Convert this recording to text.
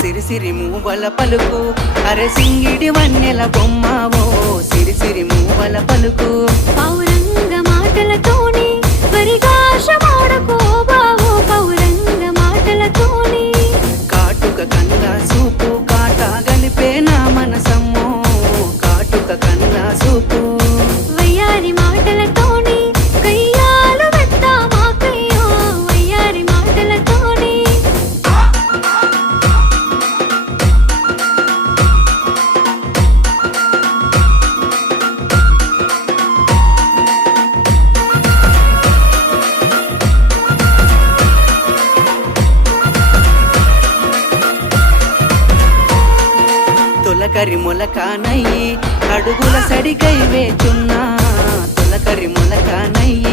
సిరి సిరి మూవల పలుకు అరే సింగిడి వన్నెల బొమ్మవో సిరి సిరి మూవల పలుకు పౌరంగ మాటలతోని పరిగాశమాడకో బావో పౌరంగ మాటలతోని కాటుక కన్నా సూపు కాటా గలిపే నా మనసమ్మో కాటుక కన్నా సూపు వయ్యారి మాటలతోని కయ్యాలు వెత్తా మాకయ్యో వయ్యారి మాటలతోని తొలకరి మొలకానయ్యి అడుగుల సడికై వేచున్నా తొలకరి మొలకానయ్యి